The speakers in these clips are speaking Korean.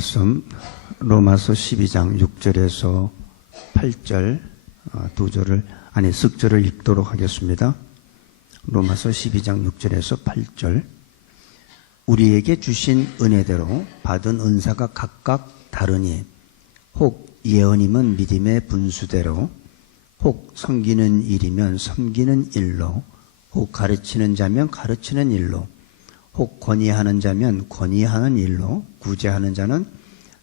말씀 로마서 12장 6절에서 8절 석절을 읽도록 하겠습니다. 로마서 12장 6절에서 8절. 우리에게 주신 은혜대로 받은 은사가 각각 다르니 혹 예언임은 믿음의 분수대로, 혹 섬기는 일이면 섬기는 일로, 혹 가르치는 자면 가르치는 일로, 혹 권위하는 자면 권위하는 일로, 구제하는 자는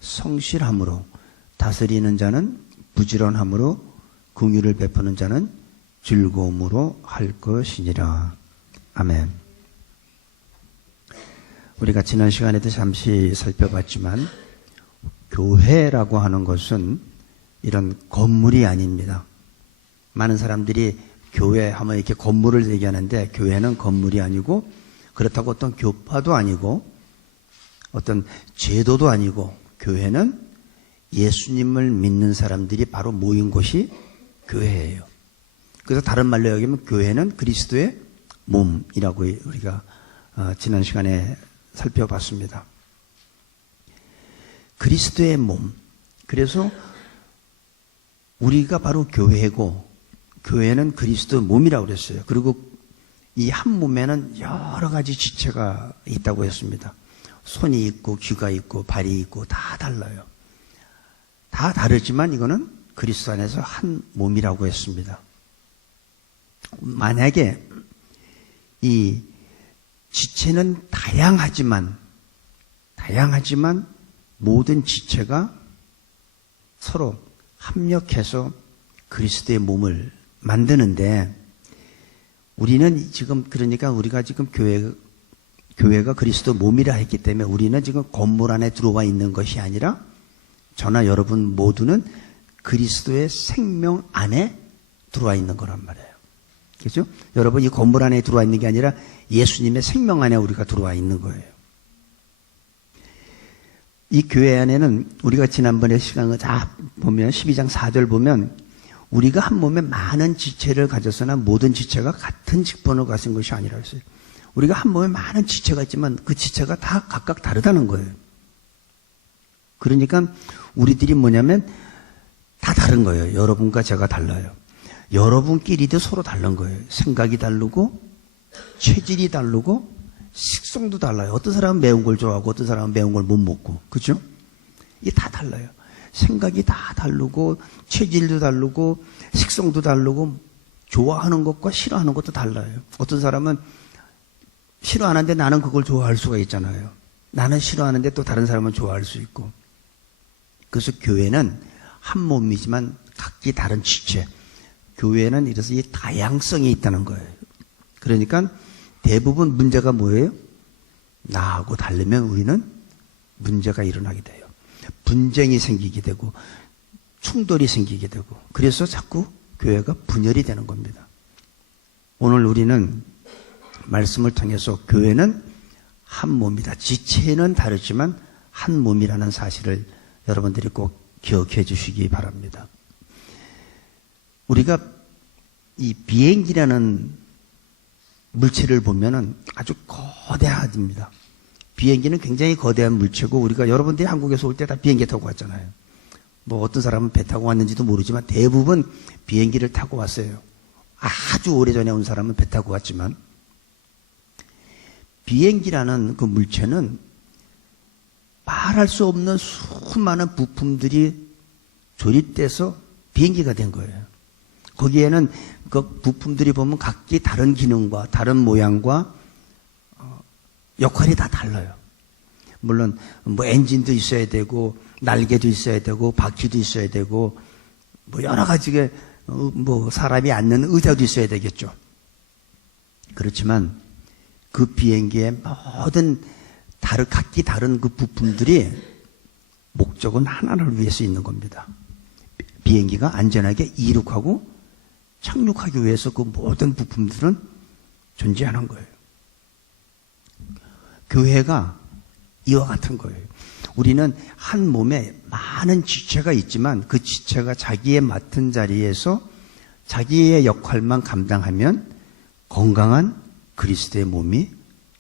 성실함으로, 다스리는 자는 부지런함으로, 긍휼을 베푸는 자는 즐거움으로 할 것이니라. 아멘. 우리가 지난 시간에도 잠시 살펴봤지만 교회라고 하는 것은 이런 건물이 아닙니다. 많은 사람들이 교회 하면 이렇게 건물을 얘기하는데, 교회는 건물이 아니고, 그렇다고 어떤 교파도 아니고 어떤 제도도 아니고, 교회는 예수님을 믿는 사람들이 바로 모인 곳이 교회예요. 그래서 다른 말로 여기면 교회는 그리스도의 몸이라고 우리가 지난 시간에 살펴봤습니다. 그리스도의 몸. 그래서 우리가 바로 교회고, 교회는 그리스도의 몸이라고 그랬어요. 그리고 이 한 몸에는 여러 가지 지체가 있다고 했습니다. 손이 있고 귀가 있고 발이 있고 다 달라요. 다 다르지만 이거는 그리스도 안에서 한 몸이라고 했습니다. 만약에 이 지체는 다양하지만 모든 지체가 서로 합력해서 그리스도의 몸을 만드는데, 우리는 지금 우리가 지금 교회가 그리스도 몸이라 했기 때문에 우리는 지금 건물 안에 들어와 있는 것이 아니라 저나 여러분 모두는 그리스도의 생명 안에 들어와 있는 거란 말이에요. 그렇죠? 여러분, 이 건물 안에 들어와 있는 게 아니라 예수님의 생명 안에 우리가 들어와 있는 거예요. 이 교회 안에는 우리가 지난번에 시간을 다 보면 12장 4절 보면, 우리가 한 몸에 많은 지체를 가졌으나 모든 지체가 같은 직분을 가진 것이 아니라 했어요. 우리가 한 몸에 많은 지체가 있지만 그 지체가 다 각각 다르다는 거예요. 그러니까 우리들이 뭐냐면 다 다른 거예요. 여러분과 제가 달라요. 여러분끼리도 서로 다른 거예요. 생각이 다르고 체질이 다르고 식성도 달라요. 어떤 사람은 매운 걸 좋아하고 어떤 사람은 매운 걸 못 먹고, 그렇죠? 이게 다 달라요. 생각이 다 다르고 체질도 다르고 식성도 다르고 좋아하는 것과 싫어하는 것도 달라요. 어떤 사람은 싫어하는데 나는 그걸 좋아할 수가 있잖아요. 나는 싫어하는데 또 다른 사람은 좋아할 수 있고. 그래서 교회는 한 몸이지만 각기 다른 지체. 교회는 이래서 이 다양성이 있다는 거예요. 그러니까 대부분 문제가 뭐예요? 나하고 다르면 우리는 문제가 일어나게 돼요. 분쟁이 생기게 되고 충돌이 생기게 되고, 그래서 자꾸 교회가 분열이 되는 겁니다. 오늘 우리는 말씀을 통해서 교회는 한 몸이다. 지체는 다르지만 한 몸이라는 사실을 여러분들이 꼭 기억해 주시기 바랍니다. 우리가 이 비행기라는 물체를 보면은 아주 거대합니다. 비행기는 굉장히 거대한 물체고, 우리가 여러분들이 한국에서 올 때 다 비행기 타고 왔잖아요. 뭐 어떤 사람은 배 타고 왔는지도 모르지만 대부분 비행기를 타고 왔어요. 아주 오래전에 온 사람은 배 타고 왔지만, 비행기라는 그 물체는 말할 수 없는 수많은 부품들이 조립돼서 비행기가 된 거예요. 거기에는 그 부품들이 보면 각기 다른 기능과 다른 모양과 역할이 다 달라요. 물론 뭐 엔진도 있어야 되고 날개도 있어야 되고 바퀴도 있어야 되고 뭐 여러 가지의 뭐 사람이 앉는 의자도 있어야 되겠죠. 그렇지만 그 비행기의 모든 각기 다른 그 부품들이 목적은 하나를 위해서 있는 겁니다. 비행기가 안전하게 이륙하고 착륙하기 위해서 그 모든 부품들은 존재하는 거예요. 교회가 이와 같은 거예요. 우리는 한 몸에 많은 지체가 있지만 그 지체가 자기의 맡은 자리에서 자기의 역할만 감당하면 건강한 그리스도의 몸이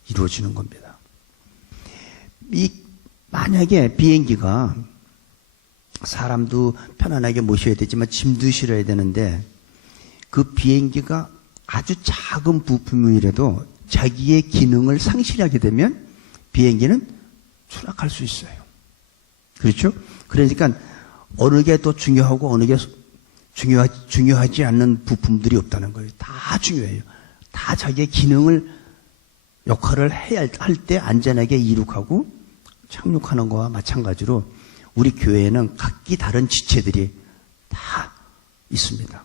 이루어지는 겁니다. 이 만약에 비행기가 사람도 편안하게 모셔야 되지만 짐도 실어야 되는데 그 비행기가 아주 작은 부품이라도 자기의 기능을 상실하게 되면 비행기는 추락할 수 있어요. 그렇죠? 그러니까 어느 게 더 중요하고 어느 게 중요하지 않는 부품들이 없다는 거예요. 다 중요해요. 다 자기의 기능을 역할을 해야 할 때 안전하게 이륙하고 착륙하는 거와 마찬가지로 우리 교회에는 각기 다른 지체들이 다 있습니다.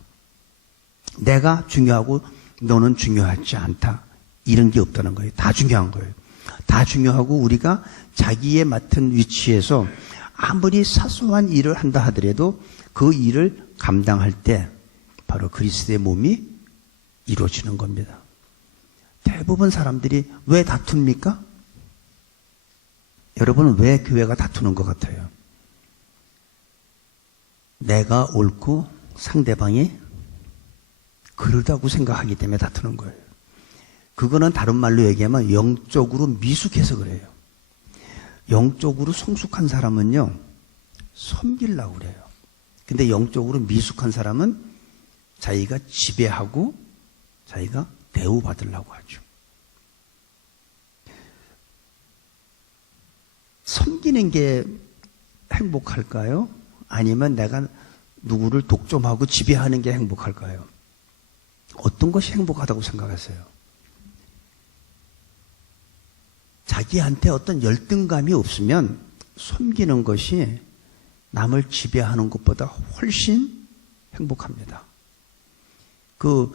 내가 중요하고 너는 중요하지 않다. 이런 게 없다는 거예요. 다 중요한 거예요. 다 중요하고 우리가 자기에 맡은 위치에서 아무리 사소한 일을 한다 하더라도 그 일을 감당할 때 바로 그리스도의 몸이 이루어지는 겁니다. 대부분 사람들이 왜 다툽니까? 여러분은 왜 교회가 다투는 것 같아요? 내가 옳고 상대방이 그러다고 생각하기 때문에 다투는 거예요. 그거는 다른 말로 얘기하면 영적으로 미숙해서 그래요. 영적으로 성숙한 사람은요, 섬기려고 그래요. 근데 영적으로 미숙한 사람은 자기가 지배하고 자기가 대우받으려고 하죠. 섬기는 게 행복할까요? 아니면 내가 누구를 독점하고 지배하는 게 행복할까요? 어떤 것이 행복하다고 생각하세요? 자기한테 어떤 열등감이 없으면 섬기는 것이 남을 지배하는 것보다 훨씬 행복합니다. 그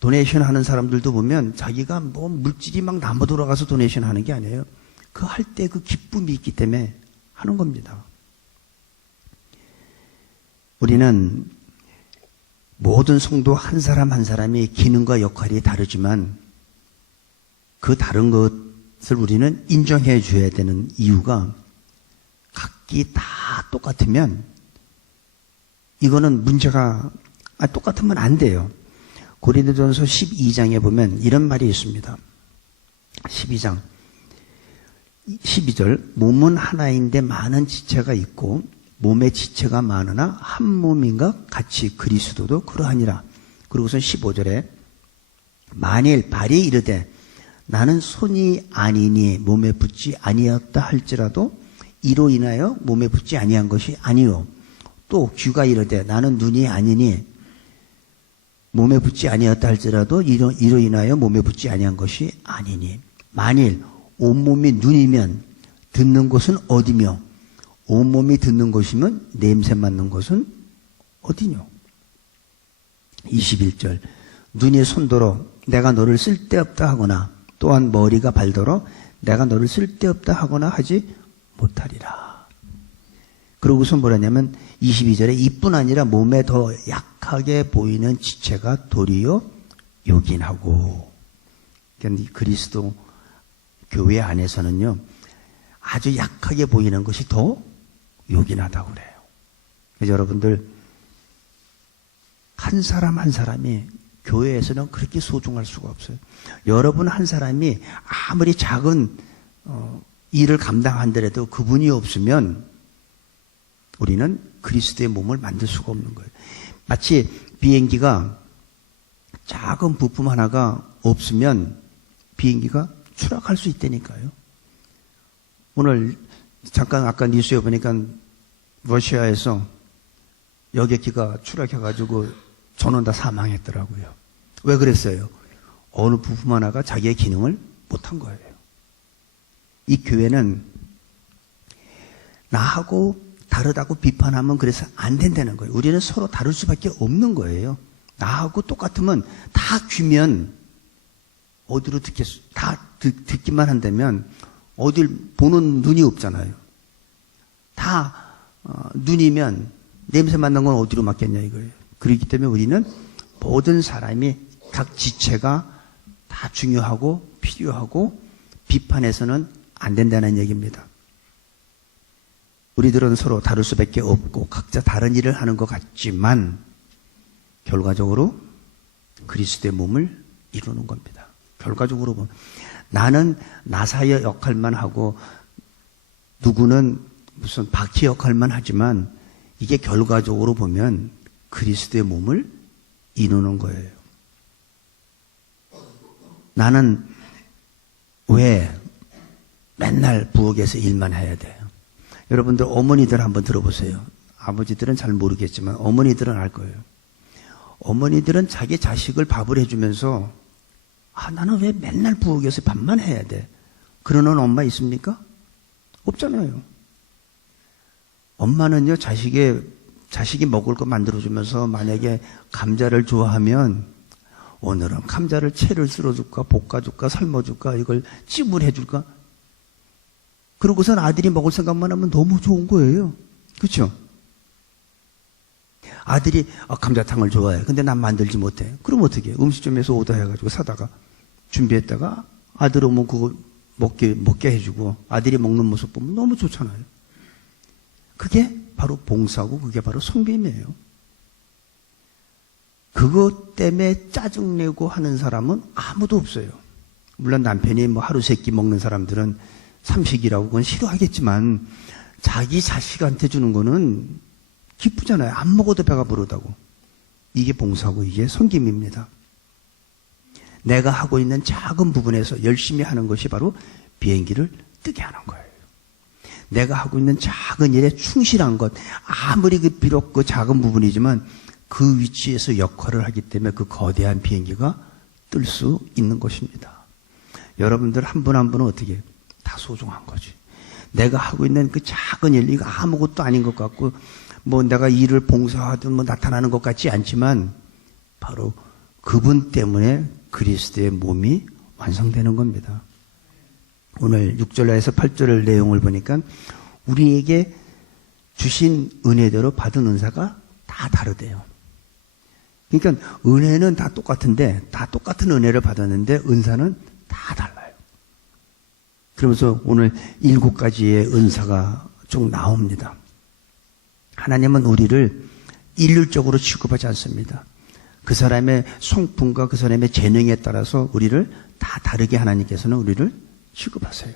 도네이션 하는 사람들도 보면 자기가 뭐 물질이 막 남아 돌아가서 도네이션 하는 게 아니에요. 그 할 때 그 기쁨이 있기 때문에 하는 겁니다. 우리는 모든 성도 한 사람 한 사람이 기능과 역할이 다르지만 그 다른 것을 우리는 인정해 줘야 되는 이유가 각기 다 똑같으면 이거는 문제가 똑같으면 안 돼요. 고린도전서 12장에 보면 이런 말이 있습니다. 12장 12절 몸은 하나인데 많은 지체가 있고 몸의 지체가 많으나 한 몸인가 같이 그리스도도 그러하니라. 그리고선 15절에 만일 발이 이르되 나는 손이 아니니 몸에 붙지 아니었다 할지라도 이로 인하여 몸에 붙지 아니한 것이 아니요. 또 귀가 이르되 나는 눈이 아니니 몸에 붙지 아니었다 할지라도 이로 인하여 몸에 붙지 아니한 것이 아니니. 만일 온몸이 눈이면 듣는 곳은 어디며 온몸이 듣는 것이면 냄새 맡는 것은 어디뇨? 21절 눈이 손더러 내가 너를 쓸데없다 하거나 또한 머리가 발더러 내가 너를 쓸데없다 하거나 하지 못하리라. 그러고서 뭐라냐면 22절에 이뿐 아니라 몸에 더 약하게 보이는 지체가 도리어 요긴하고. 그러니까 그리스도 교회 안에서는요 아주 약하게 보이는 것이 더 요긴하다고 그래요. 그래서 여러분들 한 사람 한 사람이 교회에서는 그렇게 소중할 수가 없어요. 여러분 한 사람이 아무리 작은 일을 감당한더라도 그분이 없으면 우리는 그리스도의 몸을 만들 수가 없는 거예요. 마치 비행기가 작은 부품 하나가 없으면 비행기가 추락할 수 있다니까요. 오늘 잠깐 아까 뉴스에 보니까 러시아에서 여객기가 추락해가지고 전원 다 사망했더라고요. 왜 그랬어요? 어느 부품 하나가 자기의 기능을 못한 거예요. 이 교회는 나하고 다르다고 비판하면 그래서 안 된다는 거예요. 우리는 서로 다를 수밖에 없는 거예요. 나하고 똑같으면 다 귀면 어디로 듣겠어? 다 듣기만 한다면 어딜 보는 눈이 없잖아요. 다 눈이면 냄새 맡는 건 어디로 맡겠냐 이거예요. 그렇기 때문에 우리는 모든 사람이 각 지체가 다 중요하고 필요하고 비판해서는 안 된다는 얘기입니다. 우리들은 서로 다를 수밖에 없고 각자 다른 일을 하는 것 같지만 결과적으로 그리스도의 몸을 이루는 겁니다. 결과적으로 보면 나는 나사의 역할만 하고 누구는 무슨 바퀴 역할만 하지만 이게 결과적으로 보면 그리스도의 몸을 이루는 거예요. 나는 왜 맨날 부엌에서 일만 해야 돼요? 여러분들 어머니들 한번 들어보세요. 아버지들은 잘 모르겠지만 어머니들은 알 거예요. 어머니들은 자기 자식을 밥을 해주면서 나는 왜 맨날 부엌에서 밥만 해야 돼? 그러는 엄마 있습니까? 없잖아요. 엄마는요, 자식이 먹을 거 만들어주면서 만약에 감자를 좋아하면 오늘은 감자를 채를 썰어줄까, 볶아줄까, 삶아줄까, 이걸 찜을 해줄까? 그러고선 아들이 먹을 생각만 하면 너무 좋은 거예요. 그렇죠? 아들이 감자탕을 좋아해. 근데 난 만들지 못해. 그럼 어떻게 해? 음식점에서 오더해가지고 사다가 준비했다가 아들 오면 그거 먹게 해주고 아들이 먹는 모습 보면 너무 좋잖아요. 그게 바로 봉사고 그게 바로 섬김이에요. 그것 때문에 짜증내고 하는 사람은 아무도 없어요. 물론 남편이 뭐 하루 세 끼 먹는 사람들은 삼식이라고 그건 싫어하겠지만 자기 자식한테 주는 거는 기쁘잖아요. 안 먹어도 배가 부르다고. 이게 봉사고 이게 섬김입니다. 내가 하고 있는 작은 부분에서 열심히 하는 것이 바로 비행기를 뜨게 하는 거예요. 내가 하고 있는 작은 일에 충실한 것, 아무리 비록 그 작은 부분이지만 그 위치에서 역할을 하기 때문에 그 거대한 비행기가 뜰 수 있는 것입니다. 여러분들 한 분 한 분은 어떻게 해요? 다 소중한 거지. 내가 하고 있는 그 작은 일, 이거 아무것도 아닌 것 같고 뭐 내가 일을 봉사하든 뭐 나타나는 것 같지 않지만 바로 그분 때문에 그리스도의 몸이 완성되는 겁니다. 오늘 6절에서 8절 내용을 보니까 우리에게 주신 은혜대로 받은 은사가 다 다르대요. 그러니까 은혜는 다 똑같은데 다 똑같은 은혜를 받았는데 은사는 다 달라요. 그러면서 오늘 7가지의 은사가 쭉 나옵니다. 하나님은 우리를 일률적으로 취급하지 않습니다. 그 사람의 성품과 그 사람의 재능에 따라서 우리를 다 다르게 하나님께서는 우리를 취급하세요.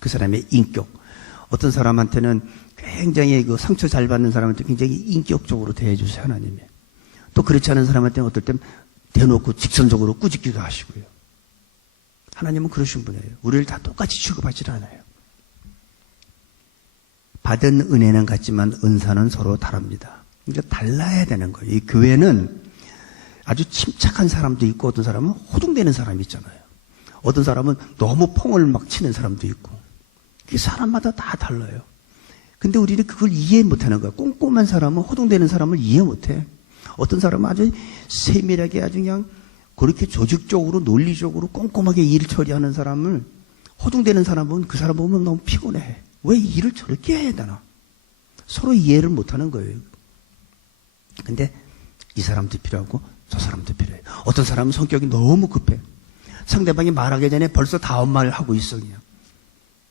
그 사람의 인격. 어떤 사람한테는 굉장히 그 상처 잘 받는 사람한테 굉장히 인격적으로 대해주세요, 하나님이. 또 그렇지 않은 사람한테는 어떨 땐 대놓고 직선적으로 꾸짖기도 하시고요. 하나님은 그러신 분이에요. 우리를 다 똑같이 취급하지 않아요. 받은 은혜는 같지만 은사는 서로 다릅니다. 그러니까 달라야 되는 거예요. 이 교회는 아주 침착한 사람도 있고 어떤 사람은 호둥대는 사람이 있잖아요. 어떤 사람은 너무 퐁을 막 치는 사람도 있고. 그게 사람마다 다 달라요. 근데 우리는 그걸 이해 못하는 거야. 꼼꼼한 사람은 호둥대는 사람을 이해 못해. 어떤 사람은 아주 세밀하게 아주 그냥 그렇게 조직적으로 논리적으로 꼼꼼하게 일 처리하는 사람을 호둥대는 사람은 그 사람 보면 너무 피곤해. 왜 일을 저렇게 해야 되나? 서로 이해를 못하는 거예요. 근데 이 사람도 필요하고 저 사람도 필요해요. 어떤 사람은 성격이 너무 급해. 상대방이 말하기 전에 벌써 다음 말을 하고 있어 그냥.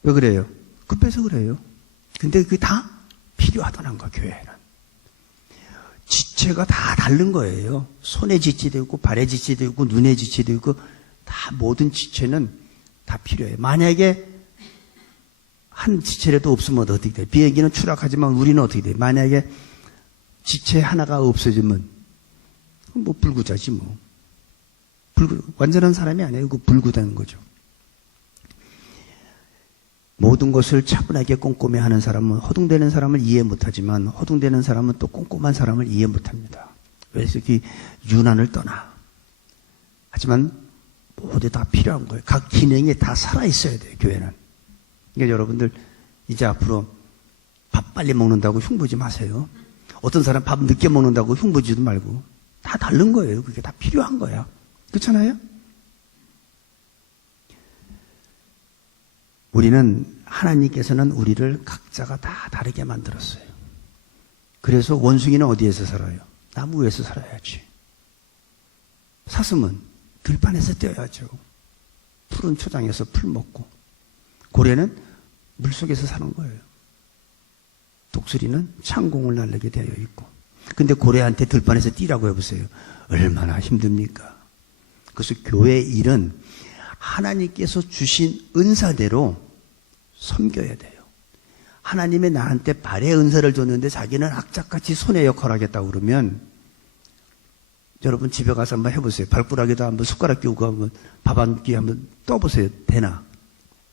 왜 그래요? 급해서 그래요. 근데 그게 다 필요하다는 거야, 교회는. 지체가 다 다른 거예요. 손에 지체도 있고 발에 지체도 있고 눈에 지체도 있고 다 모든 지체는 다 필요해요. 만약에 한 지체라도 없으면 어떻게 돼? 비행기는 추락하지만 우리는 어떻게 돼? 만약에 지체 하나가 없어지면 뭐 불구자지 뭐. 완전한 사람이 아니에요. 그 불구다는 거죠. 모든 것을 차분하게 꼼꼼히 하는 사람은 허둥대는 사람을 이해 못하지만 허둥대는 사람은 또 꼼꼼한 사람을 이해 못합니다. 그래서 이렇게 유난을 떠나. 하지만 모두 다 필요한 거예요. 각 기능이 다 살아있어야 돼요. 교회는. 그러니까 여러분들 이제 앞으로 밥 빨리 먹는다고 흉보지 마세요. 어떤 사람 밥 늦게 먹는다고 흉보지도 말고 다 다른 거예요. 그게 다 필요한 거야. 그렇잖아요? 우리는 하나님께서는 우리를 각자가 다 다르게 만들었어요. 그래서 원숭이는 어디에서 살아요? 나무 위에서 살아야지. 사슴은 들판에서 뛰어야죠. 푸른 초장에서 풀 먹고. 고래는 물속에서 사는 거예요. 독수리는 창공을 날리게 되어 있고. 근데 고래한테 들판에서 뛰라고 해보세요. 얼마나 힘듭니까? 그래서 교회 일은 하나님께서 주신 은사대로 섬겨야 돼요. 하나님이 나한테 발의 은사를 줬는데 자기는 악착같이 손의 역할을 하겠다고 그러면 여러분 집에 가서 한번 해보세요. 발가락에다 한번 숟가락 끼우고 한번 밥 한 끼 한번 떠보세요. 되나?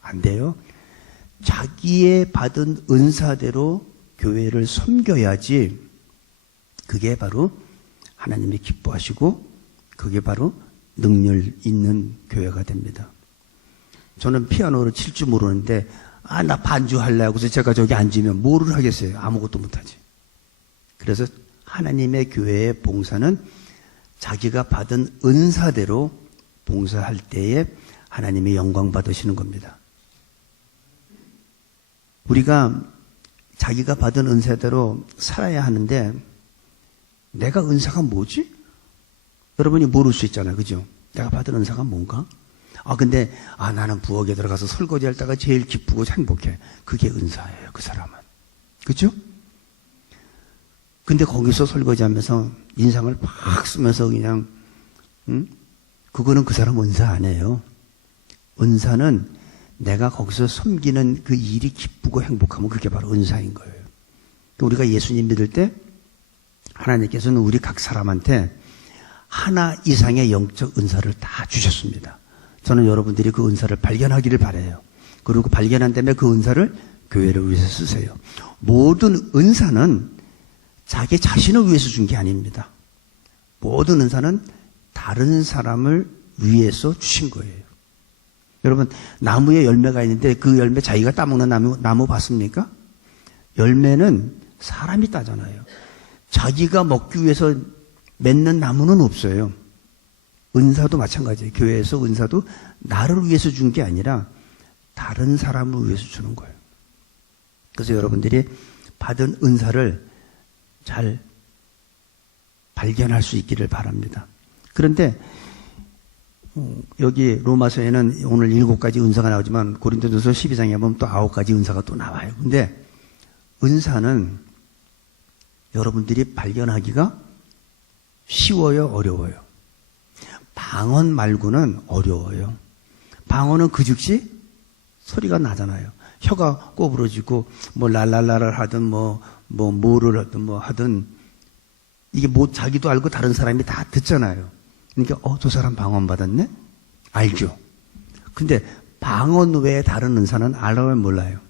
안 돼요. 자기의 받은 은사대로 교회를 섬겨야지 그게 바로 하나님이 기뻐하시고 그게 바로 능력 있는 교회가 됩니다. 저는 피아노를 칠 줄 모르는데 나 반주하려고 해서 제가 저기 앉으면 뭐를 하겠어요? 아무것도 못하지. 그래서 하나님의 교회의 봉사는 자기가 받은 은사대로 봉사할 때에 하나님의 영광 받으시는 겁니다. 우리가 자기가 받은 은사대로 살아야 하는데 내가 은사가 뭐지? 여러분이 모를 수 있잖아요. 그죠? 내가 받은 은사가 뭔가? 근데 나는 부엌에 들어가서 설거지할 때가 제일 기쁘고 행복해. 그게 은사예요. 그 사람은. 그죠? 근데 거기서 설거지하면서 인상을 팍 쓰면서 그냥 그거는 그 사람 은사 아니에요. 은사는 내가 거기서 섬기는 그 일이 기쁘고 행복하면 그게 바로 은사인 거예요. 우리가 예수님 믿을 때 하나님께서는 우리 각 사람한테 하나 이상의 영적 은사를 다 주셨습니다. 저는 여러분들이 그 은사를 발견하기를 바라요. 그리고 발견한 다음에 그 은사를 교회를 위해서 쓰세요. 모든 은사는 자기 자신을 위해서 준 게 아닙니다. 모든 은사는 다른 사람을 위해서 주신 거예요. 여러분, 나무에 열매가 있는데 그 열매 자기가 따먹는 나무 봤습니까? 열매는 사람이 따잖아요. 자기가 먹기 위해서 맺는 나무는 없어요. 은사도 마찬가지예요. 교회에서 은사도 나를 위해서 준 게 아니라 다른 사람을 위해서 주는 거예요. 그래서 여러분들이 받은 은사를 잘 발견할 수 있기를 바랍니다. 그런데 여기 로마서에는 오늘 7가지 은사가 나오지만 고린도전서 12장에 보면 또 9가지 은사가 또 나와요. 근데 은사는 여러분들이 발견하기가 쉬워요, 어려워요? 방언 말고는 어려워요. 방언은 그 즉시 소리가 나잖아요. 혀가 꼬부러지고 뭐 랄랄라를 하든 뭐를 하든 뭐 하든 이게 뭐 자기도 알고 다른 사람이 다 듣잖아요. 그러니까 저 사람 방언 받았네? 알죠. 근데 방언 외에 다른 은사는 알아요, 몰라요?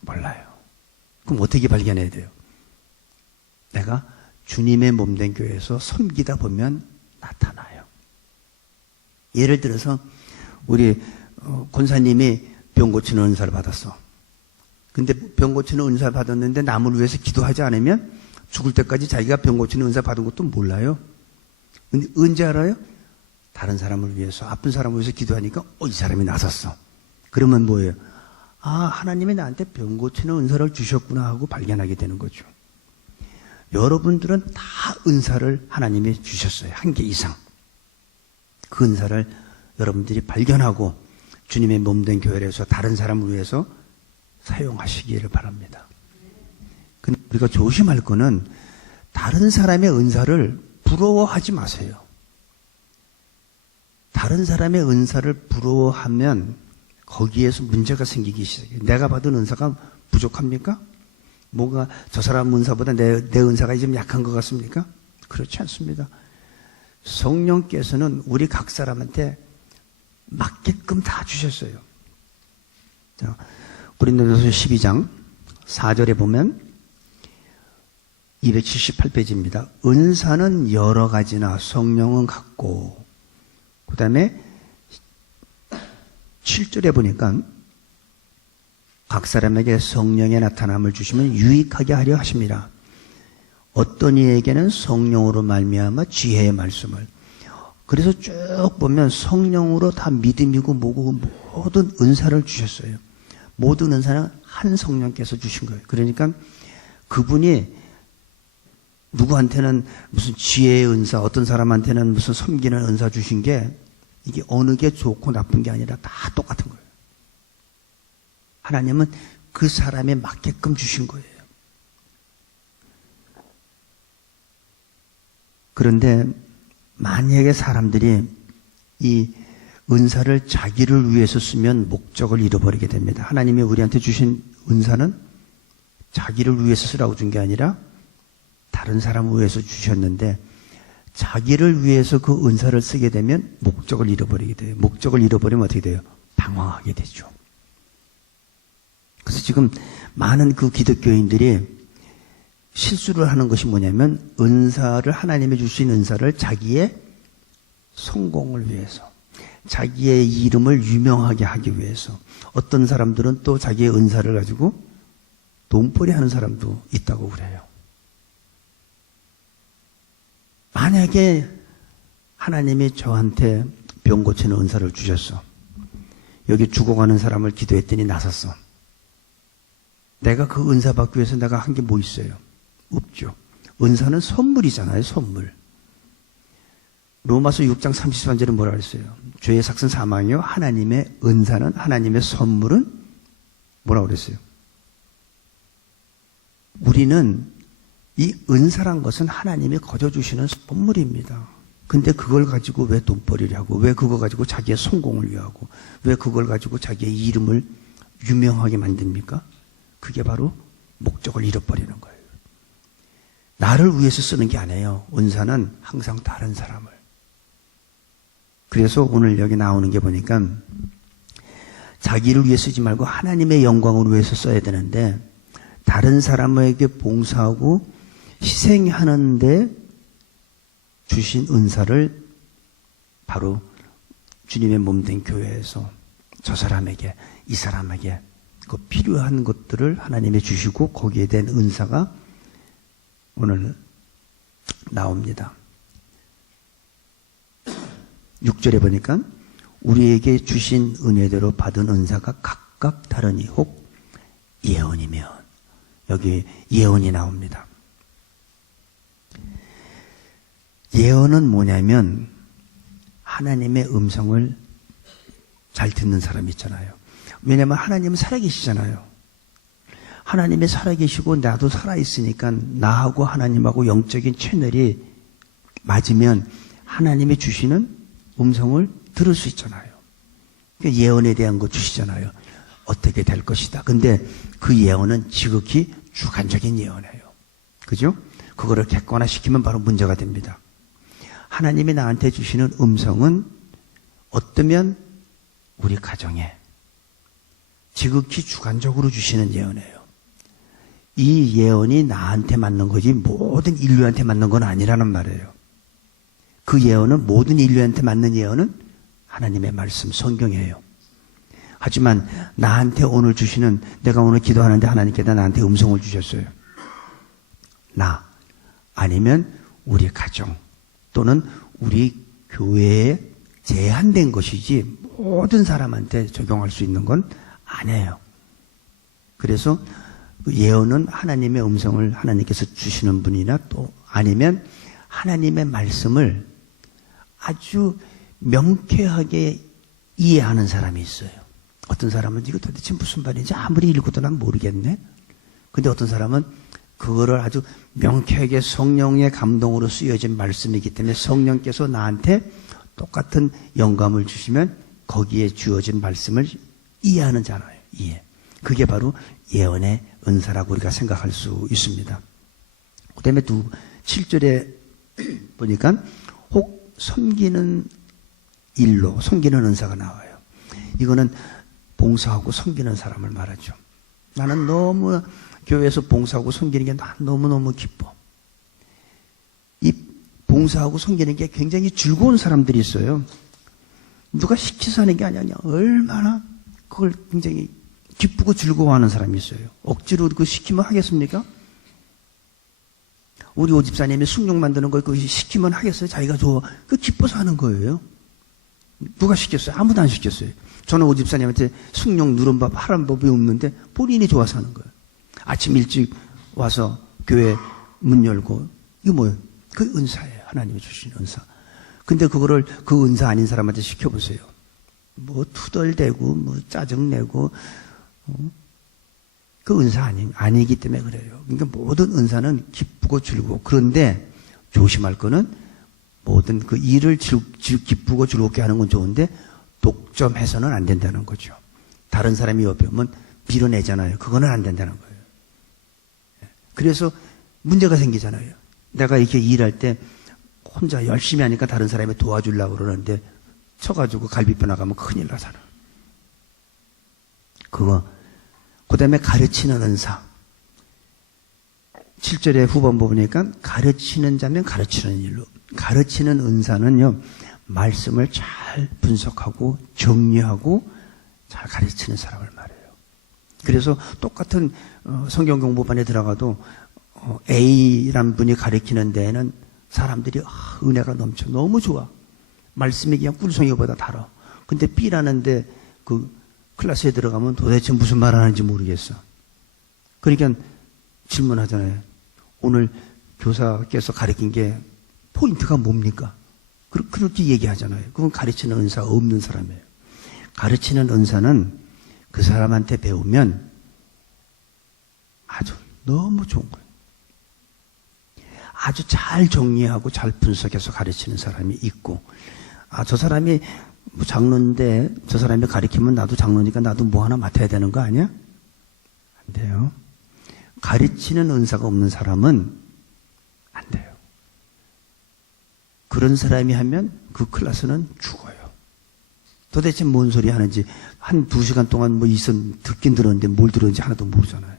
몰라요. 그럼 어떻게 발견해야 돼요? 내가 주님의 몸된 교회에서 섬기다 보면 나타나요. 예를 들어서 우리 권사님이 병 고치는 은사를 받았어. 근데 병 고치는 은사를 받았는데 남을 위해서 기도하지 않으면 죽을 때까지 자기가 병 고치는 은사 받은 것도 몰라요. 근데 언제 알아요? 다른 사람을 위해서, 아픈 사람을 위해서 기도하니까 이 사람이 나섰어. 그러면 뭐예요? 하나님이 나한테 병 고치는 은사를 주셨구나 하고 발견하게 되는 거죠. 여러분들은 다 은사를 하나님이 주셨어요. 한 개 이상. 그 은사를 여러분들이 발견하고 주님의 몸된 교회에서 다른 사람을 위해서 사용하시기를 바랍니다. 근데 우리가 조심할 거는 다른 사람의 은사를 부러워하지 마세요. 다른 사람의 은사를 부러워하면 거기에서 문제가 생기기 시작해요. 내가 받은 은사가 부족합니까? 뭔가 저 사람 은사보다 내 은사가 좀 약한 것 같습니까? 그렇지 않습니다. 성령께서는 우리 각 사람한테 맞게끔 다 주셨어요. 자, 고린도전서 12장 4절에 보면 278페이지입니다. 은사는 여러 가지나 성령은 같고, 그 다음에 7절에 보니까 각 사람에게 성령의 나타남을 주시면 유익하게 하려 하십니다. 어떤 이에게는 성령으로 말미암아 지혜의 말씀을. 그래서 쭉 보면 성령으로 다 믿음이고 뭐고 모든 은사를 주셨어요. 모든 은사는 한 성령께서 주신 거예요. 그러니까 그분이 누구한테는 무슨 지혜의 은사, 어떤 사람한테는 무슨 섬기는 은사 주신 게 이게 어느 게 좋고 나쁜 게 아니라 다 똑같은 거예요. 하나님은 그 사람에 맞게끔 주신 거예요. 그런데 만약에 사람들이 이 은사를 자기를 위해서 쓰면 목적을 잃어버리게 됩니다. 하나님이 우리한테 주신 은사는 자기를 위해서 쓰라고 준 게 아니라 다른 사람을 위해서 주셨는데 자기를 위해서 그 은사를 쓰게 되면 목적을 잃어버리게 돼요. 목적을 잃어버리면 어떻게 돼요? 방황하게 되죠. 그래서 지금 많은 그 기독교인들이 실수를 하는 것이 뭐냐면 은사를 하나님이 주신 은사를 자기의 성공을 위해서 자기의 이름을 유명하게 하기 위해서 어떤 사람들은 또 자기의 은사를 가지고 돈벌이 하는 사람도 있다고 그래요. 만약에 하나님이 저한테 병 고치는 은사를 주셨어. 여기 죽어가는 사람을 기도했더니 나섰어. 내가 그 은사 받기 위해서 내가 한 게 뭐 있어요? 없죠. 은사는 선물이잖아요. 선물. 로마서 6장 33절은 뭐라 그랬어요? 죄의 삭은 사망이요 하나님의 은사는 하나님의 선물은 뭐라고 그랬어요? 우리는 이 은사란 것은 하나님이 거저주시는 선물입니다. 근데 그걸 가지고 왜 돈벌이를 하고 왜 그거 가지고 자기의 성공을 위하고 왜 그걸 가지고 자기의 이름을 유명하게 만듭니까? 그게 바로 목적을 잃어버리는 거예요. 나를 위해서 쓰는 게 아니에요. 은사는 항상 다른 사람을. 그래서 오늘 여기 나오는 게 보니까 자기를 위해 쓰지 말고 하나님의 영광을 위해서 써야 되는데 다른 사람에게 봉사하고 희생하는데 주신 은사를 바로 주님의 몸된 교회에서 저 사람에게 이 사람에게 그 필요한 것들을 하나님이 주시고 거기에 대한 은사가 오늘 나옵니다. 6절에 보니까 우리에게 주신 은혜대로 받은 은사가 각각 다르니 혹 예언이면 여기 예언이 나옵니다. 예언은 뭐냐면 하나님의 음성을 잘 듣는 사람이 있잖아요. 왜냐하면 하나님은 살아계시잖아요. 하나님이 살아계시고 나도 살아있으니까 나하고 하나님하고 영적인 채널이 맞으면 하나님이 주시는 음성을 들을 수 있잖아요. 그러니까 예언에 대한 거 주시잖아요. 어떻게 될 것이다. 근데 그 예언은 지극히 주관적인 예언이에요. 그죠? 그거를 객관화시키면 바로 문제가 됩니다. 하나님이 나한테 주시는 음성은 어떠면 우리 가정에 지극히 주관적으로 주시는 예언이에요. 이 예언이 나한테 맞는 거지 모든 인류한테 맞는 건 아니라는 말이에요. 그 예언은 모든 인류한테 맞는 예언은 하나님의 말씀, 성경이에요. 하지만 나한테 오늘 주시는 내가 오늘 기도하는데 하나님께서 나한테 음성을 주셨어요. 나 아니면 우리 가정 또는 우리 교회에 제한된 것이지 모든 사람한테 적용할 수 있는 건 아니에요. 그래서 예언은 하나님의 음성을 하나님께서 주시는 분이나 또 아니면 하나님의 말씀을 아주 명쾌하게 이해하는 사람이 있어요. 어떤 사람은 이거 도대체 무슨 말인지 아무리 읽어도 난 모르겠네. 근데 어떤 사람은 그거를 아주 명쾌하게 성령의 감동으로 쓰여진 말씀이기 때문에 성령께서 나한테 똑같은 영감을 주시면 거기에 주어진 말씀을 이해하는 자라요. 이해. 그게 바로 예언의 은사라고 우리가 생각할 수 있습니다. 그 다음에 7절에 보니까 혹 섬기는 일로 섬기는 은사가 나와요. 이거는 봉사하고 섬기는 사람을 말하죠. 나는 너무 교회에서 봉사하고 섬기는 게 너무너무 기뻐. 이 봉사하고 섬기는 게 굉장히 즐거운 사람들이 있어요. 누가 시켜서 하는 게 아니야. 얼마나 그걸 굉장히 기쁘고 즐거워하는 사람이 있어요. 억지로 그 시키면 하겠습니까? 우리 오 집사님이 숭늉 만드는 거 그 시키면 하겠어요? 자기가 좋아. 그 기뻐서 하는 거예요. 누가 시켰어요? 아무도 안 시켰어요. 저는 오 집사님한테 숭늉 누른밥 하란 법이 없는데 본인이 좋아서 하는 거예요. 아침 일찍 와서 교회 문 열고 이거 뭐예요? 그 은사예요. 하나님이 주신 은사. 근데 그거를 그 은사 아닌 사람한테 시켜보세요. 뭐 투덜대고 뭐 짜증내고 그 은사 아니기 때문에 그래요. 그러니까 모든 은사는 기쁘고 즐거워. 그런데 조심할 거는 모든 그 일을 기쁘고 즐겁게 하는 건 좋은데 독점해서는 안 된다는 거죠. 다른 사람이 옆에 오면 밀어내잖아요. 그거는 안 된다는 거예요. 그래서 문제가 생기잖아요. 내가 이렇게 일할 때 혼자 열심히 하니까 다른 사람이 도와주려고 그러는데 쳐가지고 갈비뼈 나가면 큰일 나잖아. 그거. 그 다음에 가르치는 은사. 7절의 후반부 보니까 가르치는 자면 가르치는 일로. 가르치는 은사는요, 말씀을 잘 분석하고 정리하고 잘 가르치는 사람을 말해요. 그래서 똑같은 성경 공부반에 들어가도 A란 분이 가르치는 데에는 사람들이 은혜가 넘쳐 너무 좋아. 말씀이 그냥 꿀송이보다 달아. 근데 B라는데 그 클래스에 들어가면 도대체 무슨 말 하는지 모르겠어. 그러니까 질문하잖아요. 오늘 교사께서 가르친 게 포인트가 뭡니까? 그렇게 얘기하잖아요. 그건 가르치는 은사 없는 사람이에요. 가르치는 은사는 그 사람한테 배우면 아주 너무 좋은 거예요. 아주 잘 정리하고 잘 분석해서 가르치는 사람이 있고, 저 사람이 뭐 장로인데 저 사람이 가르치면 나도 장로니까 나도 뭐 하나 맡아야 되는 거 아니야? 안 돼요. 가르치는 은사가 없는 사람은 안 돼요. 그런 사람이 하면 그 클래스는 죽어요. 도대체 뭔 소리 하는지 한 2시간 동안 뭐 듣긴 들었는데 뭘 들었는지 하나도 모르잖아요.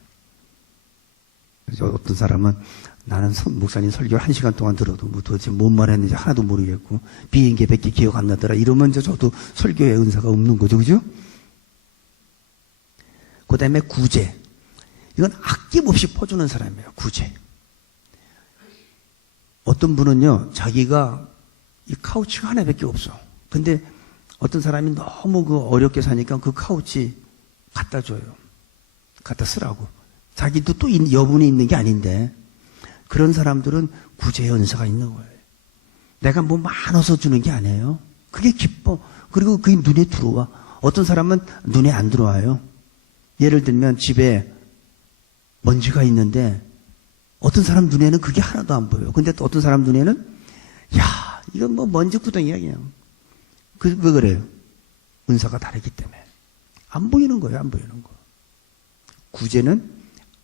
그래서 어떤 사람은 나는 목사님 설교 1시간 동안 들어도 뭐 도대체 뭔 말 했는지 하나도 모르겠고 비행기밖에 기억 안 나더라. 이러면 저도 설교의 은사가 없는 거죠. 그죠? 그 다음에 구제. 이건 아낌없이 퍼주는 사람이에요. 구제. 어떤 분은요, 자기가 이 카우치가 하나밖에 없어. 근데 어떤 사람이 너무 어렵게 사니까 그 카우치 갖다 줘요. 갖다 쓰라고. 자기도 또 여분이 있는 게 아닌데, 그런 사람들은 구제의 은사가 있는 거예요. 내가 뭐 많아서 주는 게 아니에요. 그게 기뻐. 그리고 그게 눈에 들어와. 어떤 사람은 눈에 안 들어와요. 예를 들면 집에 먼지가 있는데 어떤 사람 눈에는 그게 하나도 안 보여요. 근데 또 어떤 사람 눈에는 야, 이건 뭐 먼지 구덩이야 그냥. 왜 그래요? 은사가 다르기 때문에. 안 보이는 거예요. 안 보이는 거. 구제는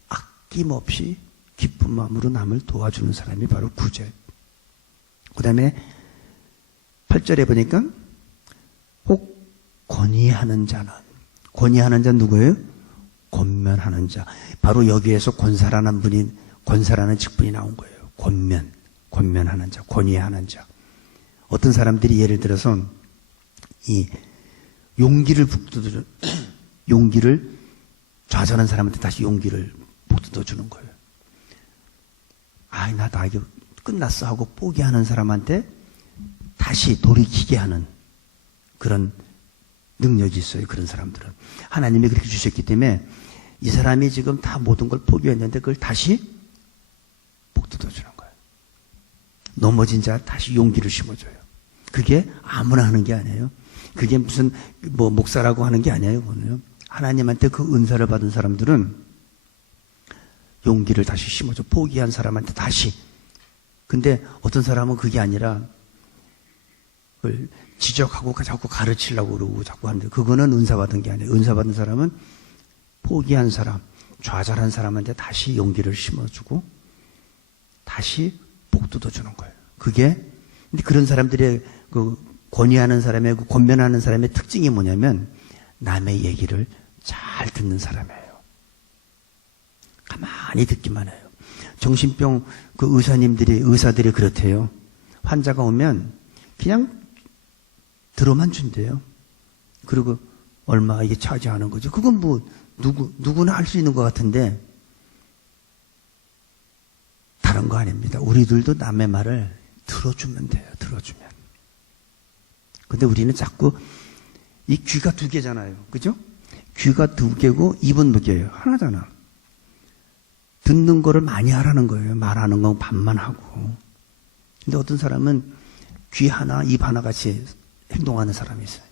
아낌없이 기쁜 마음으로 남을 도와주는 사람이 바로 구제. 그 다음에 8절에 보니까 혹 권위하는 자는, 권위하는 자는 누구예요? 권면하는 자. 바로 여기에서 권사라는 직분이 나온 거예요. 권면하는 자, 권위하는 자. 어떤 사람들이 예를 들어서 이 용기를 좌절한 사람한테 다시 용기를 북돋워 주는 거예요. 나 이거 끝났어 하고 포기하는 사람한테 다시 돌이키게 하는 그런 능력이 있어요. 그런 사람들은. 하나님이 그렇게 주셨기 때문에 이 사람이 지금 다 모든 걸 포기했는데 그걸 다시 북돋워 주는 거예요. 넘어진 자 다시 용기를 심어줘요. 그게 아무나 하는 게 아니에요. 그게 무슨 목사라고 하는 게 아니에요. 그거는요. 하나님한테 그 은사를 받은 사람들은 용기를 다시 심어줘. 포기한 사람한테 다시. 근데 어떤 사람은 그게 아니라 그걸 지적하고 자꾸 가르치려고 그러고 자꾸 하는데 그거는 은사 받은 게 아니에요. 은사 받은 사람은 포기한 사람, 좌절한 사람한테 다시 용기를 심어주고 다시 복돋워 주는 거예요. 근데 그런 사람들의 권위하는 사람의 권면하는 사람의 특징이 뭐냐면 남의 얘기를 잘 듣는 사람이에요. 가만히 듣기만 해요. 정신병 의사들이 그렇대요. 환자가 오면 그냥 들어만 준대요. 그리고 얼마 이게 차지하는 거죠. 그건 뭐 누구나 할 수 있는 것 같은데 다른 거 아닙니다. 우리들도 남의 말을 들어주면 돼요. 들어주면. 근데 우리는 자꾸 이 귀가 2개잖아요. 그죠? 귀가 2개고 입은 몇 개예요? 하나잖아. 듣는 거를 많이 하라는 거예요. 말하는 건 반만 하고. 근데 어떤 사람은 귀 하나, 입 하나 같이 행동하는 사람이 있어요.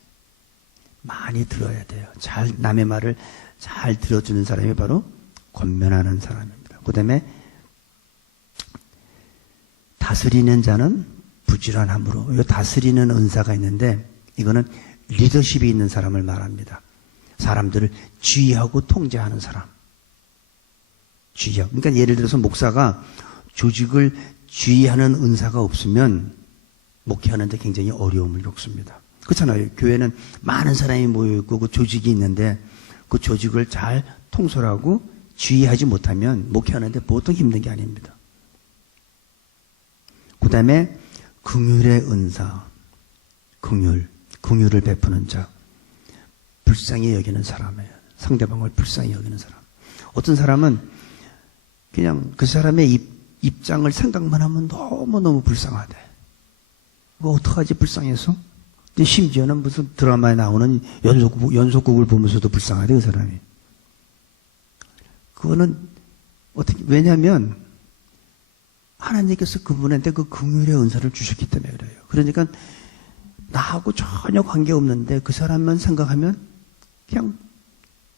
많이 들어야 돼요. 남의 말을 잘 들어주는 사람이 바로 권면하는 사람입니다. 그 다음에 다스리는 자는 부지런함으로. 이 다스리는 은사가 있는데 이거는 리더십이 있는 사람을 말합니다. 사람들을 지휘하고 통제하는 사람. 주의하고. 그러니까 예를 들어서 목사가 조직을 주의하는 은사가 없으면 목회하는데 굉장히 어려움을 겪습니다. 그렇잖아요. 교회는 많은 사람이 모여있고 그 조직이 있는데 그 조직을 잘 통솔하고 주의하지 못하면 목회하는데 보통 힘든 게 아닙니다. 그 다음에 긍휼의 은사, 긍휼을 베푸는 자, 불쌍히 여기는 사람이에요. 상대방을 불쌍히 여기는 사람. 어떤 사람은 그냥 그 사람의 입장을 생각만 하면 너무너무 불쌍하대. 뭐 어떡하지 불쌍해서? 근데 심지어는 무슨 드라마에 나오는 연속극을 보면서도 불쌍하대 그 사람이. 그거는 어떻게, 왜냐면 하나님께서 그분한테 그 긍휼의 은사를 주셨기 때문에 그래요. 그러니까 나하고 전혀 관계없는데 그 사람만 생각하면 그냥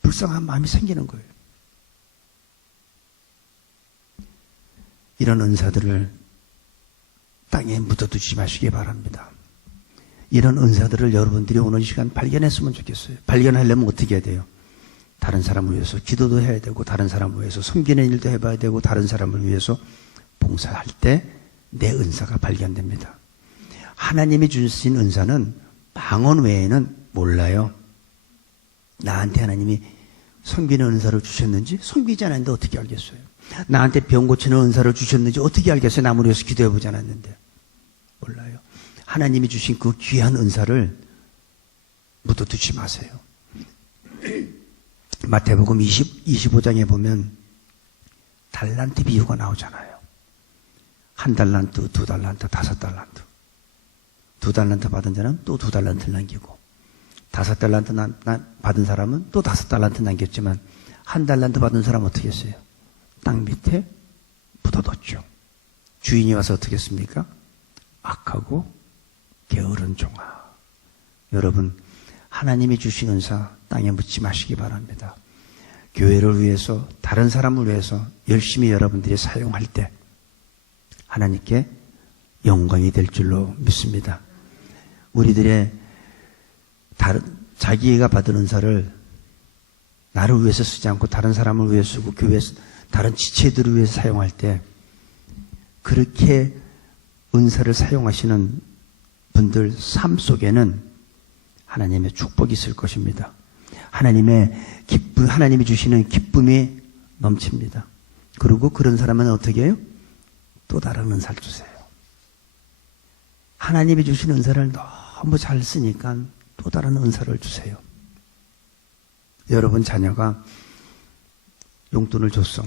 불쌍한 마음이 생기는 거예요. 이런 은사들을 땅에 묻어두지 마시기 바랍니다. 이런 은사들을 여러분들이 오늘 이 시간 발견했으면 좋겠어요. 발견하려면 어떻게 해야 돼요? 다른 사람을 위해서 기도도 해야 되고, 다른 사람을 위해서 섬기는 일도 해봐야 되고, 다른 사람을 위해서 봉사할 때 내 은사가 발견됩니다. 하나님이 주신 은사는 방언 외에는 몰라요. 나한테 하나님이 섬기는 은사를 주셨는지 섬기지 않았는데 어떻게 알겠어요? 나한테 병 고치는 은사를 주셨는지 어떻게 알겠어요? 남을 위해서 기도해보지 않았는데. 몰라요. 하나님이 주신 그 귀한 은사를 묻어두지 마세요. 마태복음 25장에 보면 달란트 비유가 나오잖아요. 1달란트, 2달란트, 5달란트. 2달란트 받은 자는 또 2달란트를 남기고, 5달란트 받은 사람은 또 5달란트 남겼지만, 1달란트 받은 사람은 어떻게 했어요? 땅 밑에 묻어뒀죠. 주인이 와서 어떻게 했습니까? 악하고 게으른 종아. 여러분, 하나님이 주신 은사 땅에 묻지 마시기 바랍니다. 교회를 위해서, 다른 사람을 위해서 열심히 여러분들이 사용할 때 하나님께 영광이 될 줄로 믿습니다. 우리들의 자기가 받은 은사를 나를 위해서 쓰지 않고 다른 사람을 위해서 쓰고 교회에서 다른 지체들을 위해서 사용할 때 그렇게 은사를 사용하시는 분들 삶 속에는 하나님의 축복이 있을 것입니다. 하나님이 주시는 기쁨이 넘칩니다. 그리고 그런 사람은 어떻게 해요? 또 다른 은사를 주세요. 하나님이 주신 은사를 너무 잘 쓰니까 또 다른 은사를 주세요. 여러분 자녀가 용돈을 줬어.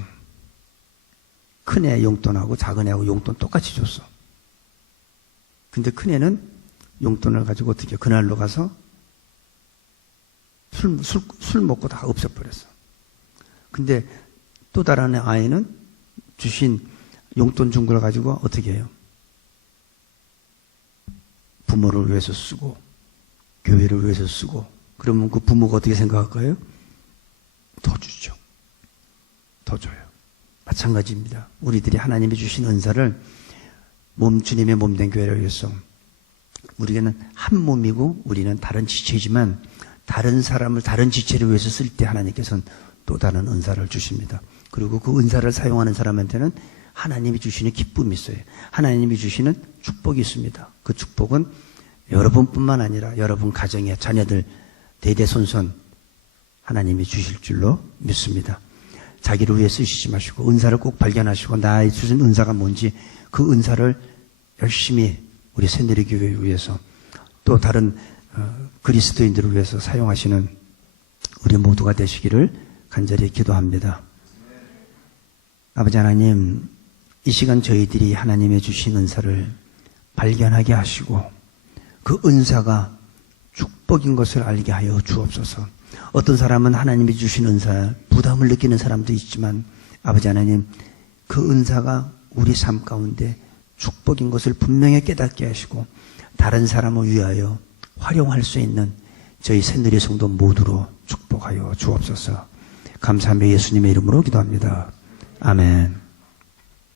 큰애 용돈하고 작은애하고 용돈 똑같이 줬어. 근데 큰애는 용돈을 가지고 어떻게 그날로 가서 술 먹고 다 없애버렸어. 근데 또 다른 아이는 주신 용돈 준 걸 가지고 어떻게 해요? 부모를 위해서 쓰고 교회를 위해서 쓰고, 그러면 그 부모가 어떻게 생각할 거예요? 더 주죠. 더 줘요. 마찬가지입니다. 우리들이 하나님이 주신 은사를 주님의 몸된 교회를 위해서, 우리는 한 몸이고 우리는 다른 지체지만 다른 사람을 다른 지체를 위해서 쓸 때 하나님께서는 또 다른 은사를 주십니다. 그리고 그 은사를 사용하는 사람한테는 하나님이 주시는 기쁨이 있어요. 하나님이 주시는 축복이 있습니다. 그 축복은 여러분뿐만 아니라 여러분 가정의 자녀들 대대손손 하나님이 주실 줄로 믿습니다. 자기를 위해 쓰시지 마시고 은사를 꼭 발견하시고 나의 주신 은사가 뭔지 그 은사를 열심히 우리 새누리교회를 위해서 또 다른 그리스도인들을 위해서 사용하시는 우리 모두가 되시기를 간절히 기도합니다. 아버지 하나님, 이 시간 저희들이 하나님의 주신 은사를 발견하게 하시고 그 은사가 축복인 것을 알게 하여 주옵소서. 어떤 사람은 하나님이 주신 은사에 부담을 느끼는 사람도 있지만 아버지 하나님, 그 은사가 우리 삶 가운데 축복인 것을 분명히 깨닫게 하시고 다른 사람을 위하여 활용할 수 있는 저희 새누리 성도 모두로 축복하여 주옵소서. 감사하며 예수님의 이름으로 기도합니다. 아멘.